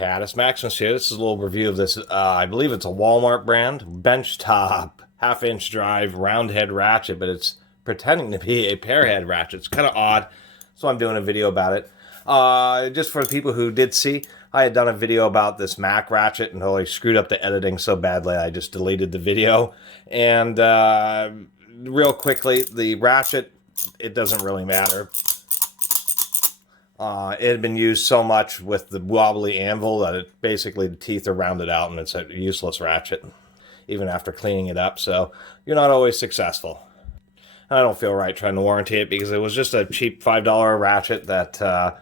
Catus. Maximus here. This is a little review of this. I believe it's a Walmart brand. Benchtop, half-inch drive, round head ratchet, but it's pretending to be a pair head ratchet. It's kind of odd, so I'm doing a video about it. Just for the people who did see, I had done a video about this Mac ratchet and I screwed up the editing so badly I just deleted the video. And real quickly, the ratchet, it doesn't really matter. It had been used so much with the wobbly anvil that basically the teeth are rounded out and it's a useless ratchet, even after cleaning it up. So you're not always successful. And I don't feel right trying to warranty it because it was just a cheap $5 ratchet that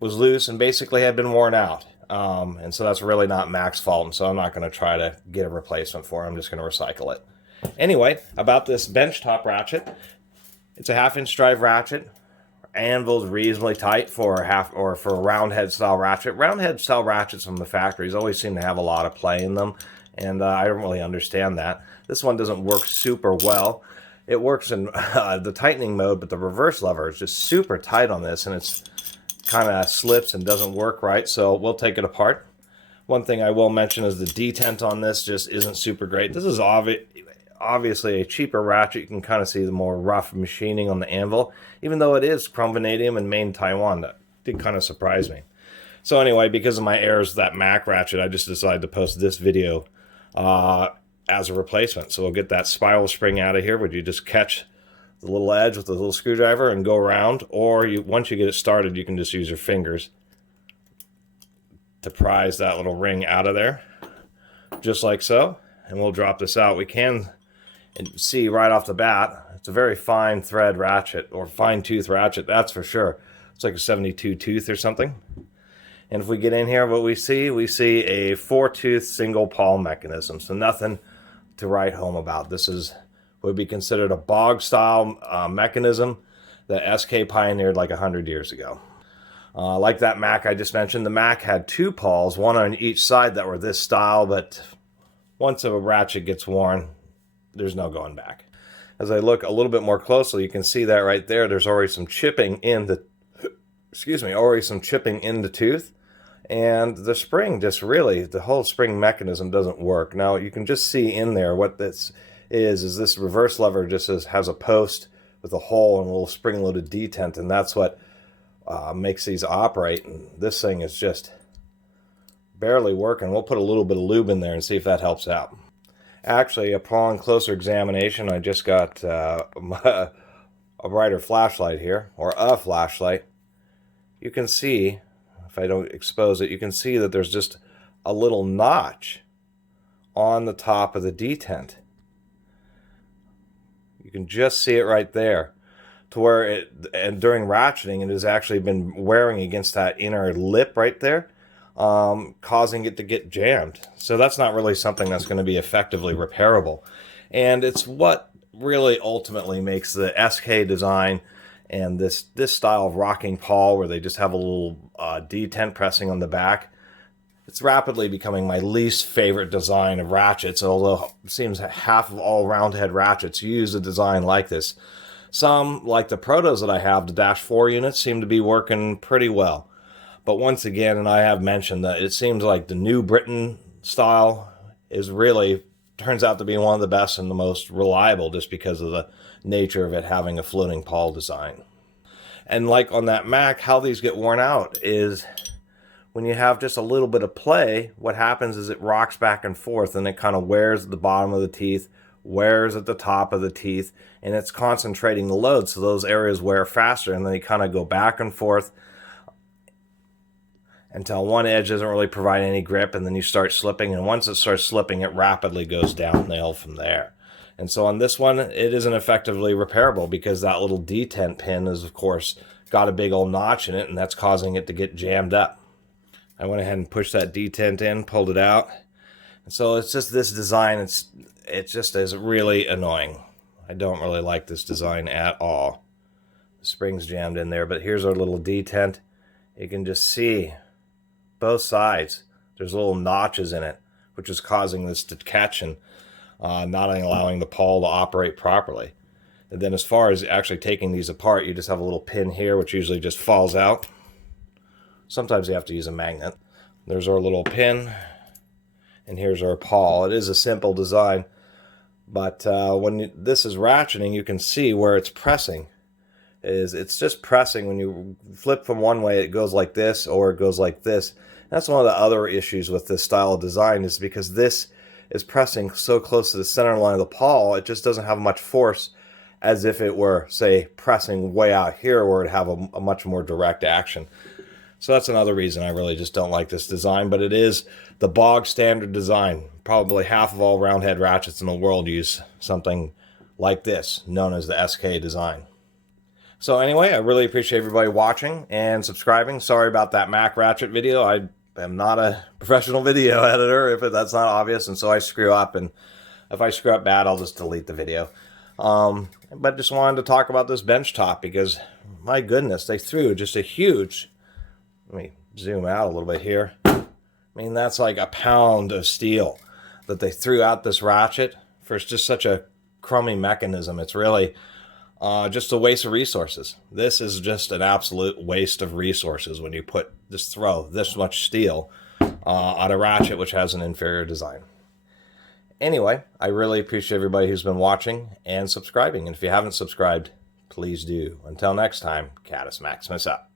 was loose and basically had been worn out. And so that's really not Mac's fault. And so I'm not going to try to get a replacement for it. I'm just going to recycle it. Anyway, about this benchtop ratchet, it's a half-inch drive ratchet. Anvil's reasonably tight for a round head style ratchet. Round head style ratchets from the factories always seem to have a lot of play in them, and I don't really understand that. This one doesn't work super well. It works in the tightening mode, but the reverse lever is just super tight on this, and it's kind of slips and doesn't work right, so we'll take it apart. One thing I will mention is the detent on this just isn't super great. This is obviously a cheaper ratchet. You can kind of see the more rough machining on the anvil, even though it is chrome vanadium and made in Taiwan. That did kind of surprise me. So anyway, because of my errors with that Mac ratchet, I just decided to post this video as a replacement. So we'll get that spiral spring out of here, where you just catch the little edge with the little screwdriver and go around, or once you get it started, you can just use your fingers to prise that little ring out of there, just like so. And we'll drop this out. We can see right off the bat, it's a very fine thread ratchet, or fine tooth ratchet, that's for sure. It's like a 72 tooth or something. And if we get in here, what we see a 4-tooth single pawl mechanism. So nothing to write home about. This would be considered a bog style mechanism that SK pioneered like 100 years ago. Like that Mac I just mentioned, the Mac had 2 pawls, one on each side, that were this style, but once a ratchet gets worn, there's no going back. As I look a little bit more closely, you can see that right there, there's already some chipping in the, tooth. And the spring just really, the whole spring mechanism doesn't work. Now you can just see in there what this is this reverse lever just has a post with a hole and a little spring-loaded detent, and that's what makes these operate. And this thing is just barely working. We'll put a little bit of lube in there and see if that helps out. Actually, upon closer examination, I just got a brighter flashlight here, or a flashlight. You can see, if I don't expose it, you can see that there's just a little notch on the top of the detent. You can just see it right there, to where and during ratcheting, it has actually been wearing against that inner lip right there, causing it to get jammed. So that's not really something that's going to be effectively repairable. And it's what really ultimately makes the SK design and this style of rocking pawl, where they just have a little detent pressing on the back, it's rapidly becoming my least favorite design of ratchets, although it seems half of all round head ratchets use a design like this. Some, like the Protos that I have, the Dash 4 units, seem to be working pretty well. But once again, and I have mentioned that it seems like the New Britain style turns out to be one of the best and the most reliable, just because of the nature of it having a floating pawl design. And like on that Mac, how these get worn out is when you have just a little bit of play, what happens is it rocks back and forth, and it kind of wears at the bottom of the teeth, wears at the top of the teeth, and it's concentrating the load, so those areas wear faster, and then they kind of go back and forth until one edge doesn't really provide any grip, and then you start slipping, and once it starts slipping, it rapidly goes downhill from there. And so on this one, it isn't effectively repairable because that little detent pin is, of course, got a big old notch in it, and that's causing it to get jammed up. I went ahead and pushed that detent in, pulled it out. And so it's just this design, it just is really annoying. I don't really like this design at all. The spring's jammed in there, but here's our little detent. You can just see both sides. There's little notches in it, which is causing this to catch and not allowing the pawl to operate properly. And then as far as actually taking these apart, you just have a little pin here, which usually just falls out. Sometimes you have to use a magnet. There's our little pin, and here's our pawl. It is a simple design, but when this is ratcheting, you can see where it's pressing. It's just pressing. When you flip from one way, it goes like this, or it goes like this. That's one of the other issues with this style of design, is because this is pressing so close to the center line of the pawl, it just doesn't have much force as if it were, say, pressing way out here where it'd have a much more direct action. So that's another reason I really just don't like this design, but it is the bog standard design. Probably half of all round head ratchets in the world use something like this, known as the SK design. So anyway, I really appreciate everybody watching and subscribing. Sorry about that Mac ratchet video. I am not a professional video editor, if that's not obvious, and so I screw up, and if I screw up bad, I'll just delete the video. But just wanted to talk about this bench top, because my goodness, they threw just a huge, let me zoom out a little bit here. I mean, that's like a pound of steel that they threw out this ratchet for just such a crummy mechanism. It's really just a waste of resources. This is just an absolute waste of resources when you just throw this much steel on a ratchet which has an inferior design. Anyway, I really appreciate everybody who's been watching and subscribing. And if you haven't subscribed, please do. Until next time, Catus Maximus out.